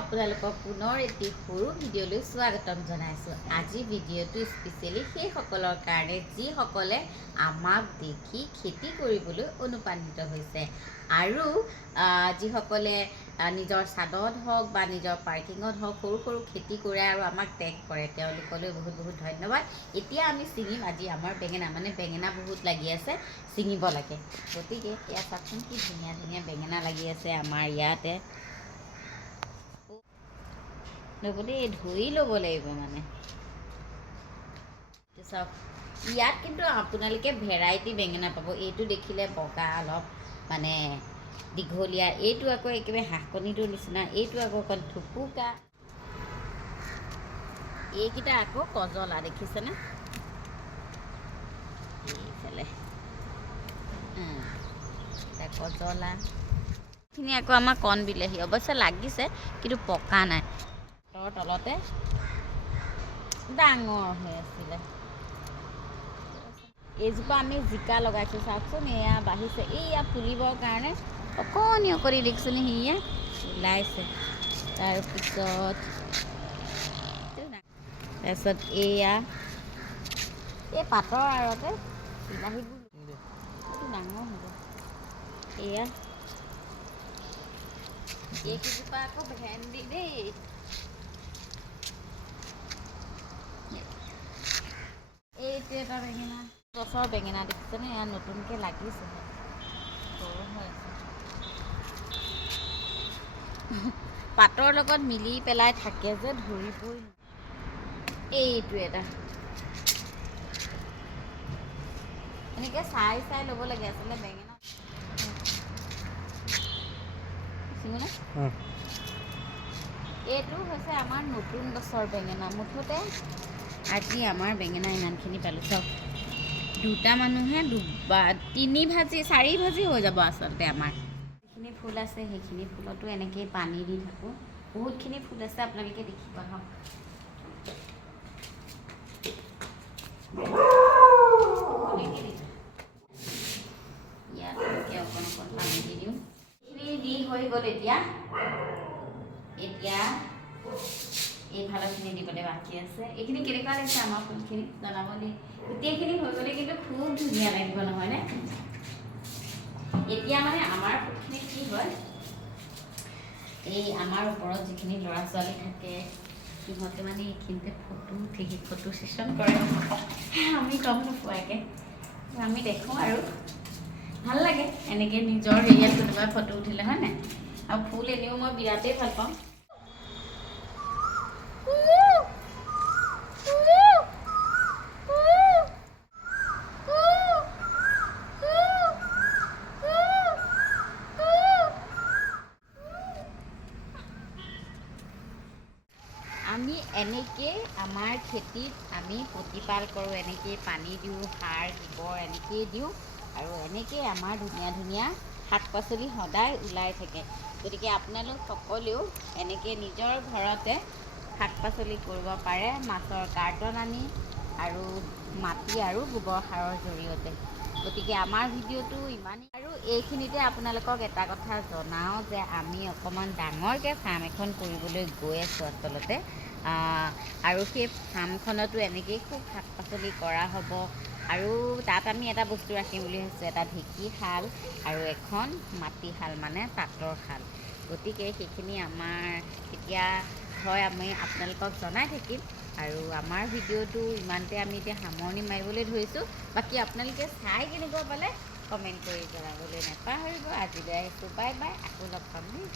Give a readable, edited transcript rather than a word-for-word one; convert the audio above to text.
আপোনালোকক পুনৰ এটি সৰু ভিডিঅ'লৈ স্বাগতম জনাইছোঁ। আজি ভিডিঅ'টো স্পেচিয়েলি সেইসকলৰ কাৰণে যিসকলে আমাক দেখি খেতি কৰিবলৈ অনুপ্ৰাণিত হৈছে আৰু যিসকলে নিজৰ ছাদত হওক বা নিজৰ পাৰ্কিঙত হওক সৰু সৰু খেতি কৰে আৰু আমাক টেগ কৰে, তেওঁলোকলৈ বহুত বহুত ধন্যবাদ। এতিয়া আমি ছিঙিম আজি আমাৰ বেঙেনা, মানে বেঙেনা বহুত লাগি আছে, ছিঙিব লাগে। গতিকে এয়া চাওকচোন কি ধুনীয়া ধুনীয়া বেঙেনা লাগি আছে আমাৰ ইয়াতে। নবদেই ধুই ল'ব লাগিব মানে চাওক। ইয়াত কিন্তু আপোনালোকে ভেৰাইটি বেঙেনা পাব। এইটো দেখিলে বগা অলপ মানে দীঘলীয়া, এইটো আকৌ একেবাৰে হাঁহকণীটোৰ নিচিনা, এইটো আকৌ অকণ থুপুকা, এইকেইটা আকৌ কজলা, দেখিছেনে? এইফালে কজলা খিনি আকৌ আমাৰ কণ বিলাহী অৱশ্যে লাগিছে কিন্তু পকা নাই। তাৰ তলতে ডাঙৰ হৈ আছিলে। এইজোপা আমি জিকা লগাইছোঁ, চাওকচোন এয়া বাঢ়িছে, এইয়া ফুলিবৰ কাৰণে অকণি অকণি দেখিছোন সিয়া ওলাইছে। তাৰপিছত এয়া এই পাতৰ আঁৰতে বিলাহীবোৰ এইটো ডাঙৰ হ'ব। এয়া এইকেইজোপা আকৌ ভেন্দি দেই। এইটো এটা বেঙেনা, গছৰ বেঙেনা দেখিছেনে? এয়া নতুনকৈ লাগিছে, সৰু হৈ আছে। পাতৰ লগত মিলি পেলাই থাকে যে ধৰিবই। এইটো এটা এনেকৈ চাই চাই ল'ব লাগে আচলতে বেঙেনা। চিঙুনে? এইটো হৈছে আমাৰ নতুন গছৰ বেঙেনা। মুঠতে আজি আমাৰ বেঙেনা ইমানখিনি পালোঁ। চাওক, দুটা মানুহে তিনি ভাজি 4 ভাজি হৈ যাব আচলতে। আমাৰ যিখিনি ফুল আছে সেইখিনি ফুলতো এনেকেই পানী দি থাকোঁ। বহুতখিনি ফুল আছে, আপোনালোকে দেখিব আহক। ইয়াত অকণ অকণ পানী দি দিওঁ। এইখিনি দি হৈ গ'ল। এতিয়া এইফালৰখিনি দিবলৈ বাকী আছে। এইখিনি কেনেকুৱা লাগিছে আমাৰ ফুলখিনি জনাব দেই। গোটেইখিনি হৈ গ'লে কিন্তু খুব ধুনীয়া লাগিব, নহয়নে? এতিয়া মানে আমাৰ ফুলখিনি কি হয়, এই আমাৰ ওপৰত যিখিনি ল'ৰা ছোৱালী থাকে সিহঁতে মানে এইখিনিতে ফটো উঠে, ফটো ছেশ্যন কৰে। আমি গম নোপোৱাকৈ আমি দেখোঁ আৰু ভাল লাগে এনেকৈ নিজৰ হেৰিয়াত কোনোবাই ফটো উঠিলে, হয় নাই? আৰু ফুল এনেও মই বিৰাটেই ভাল পাওঁ। আমি এনেকৈ আমাৰ খেতিত আমি প্ৰতিপাল কৰোঁ, এনেকৈয়ে পানী দিওঁ, সাৰ গোবৰ এনেকৈয়ে দিওঁ আৰু এনেকৈয়ে আমাৰ ধুনীয়া ধুনীয়া শাক পাচলি সদায় ওলাই থাকে। গতিকে আপোনালোক সকলেও এনেকৈ নিজৰ ঘৰতে শাক পাচলি কৰিব পাৰে, মাছৰ কাৰ্টন আনি আৰু মাটি আৰু গোবৰ সাৰৰ জৰিয়তে। গতিকে আমাৰ ভিডিঅ'টো ইমানেই। আৰু এইখিনিতে আপোনালোকক এটা কথা জনাওঁ যে আমি অকণমান ডাঙৰকৈ ফাৰ্ম এখন কৰিবলৈ গৈ আছোঁ আচলতে। আৰু সেই ফাৰ্মখনতো এনেকৈয়ে খুব শাক পাচলি কৰা হ'ব। আৰু তাত আমি এটা বস্তু ৰাখিম বুলি ভাবিছোঁ, এটা ঢেঁকীশাল আৰু এখন মাটিশাল, মানে তাঁতৰ শাল। গতিকে সেইখিনি আমাৰ এতিয়া হয় আমি আপোনালোকক জনাই থাকিম। আৰু আমাৰ ভিডিঅ'টো ইমানতে আমি এতিয়া সামৰণি মাৰিবলৈ ধৰিছোঁ। বাকী আপোনালোকে চাই কেনেকুৱা পালে কমেণ্ট কৰি জনাবলৈ নাপাহৰিব। আজিলৈ আহিছোঁ, বাই বাই, আকৌ লগ পাম দেই।